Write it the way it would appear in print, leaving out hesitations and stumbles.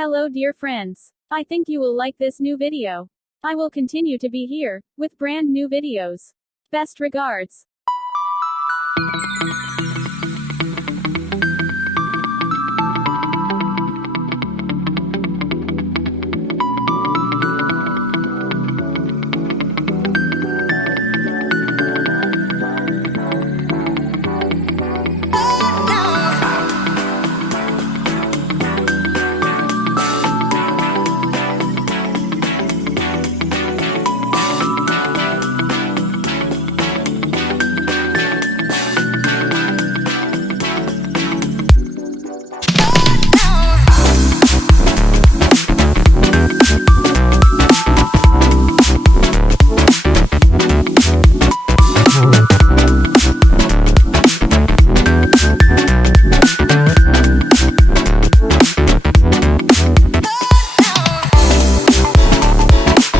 Hello dear friends. I think you will like this new video. I will continue to be here, with brand new videos. Best regards.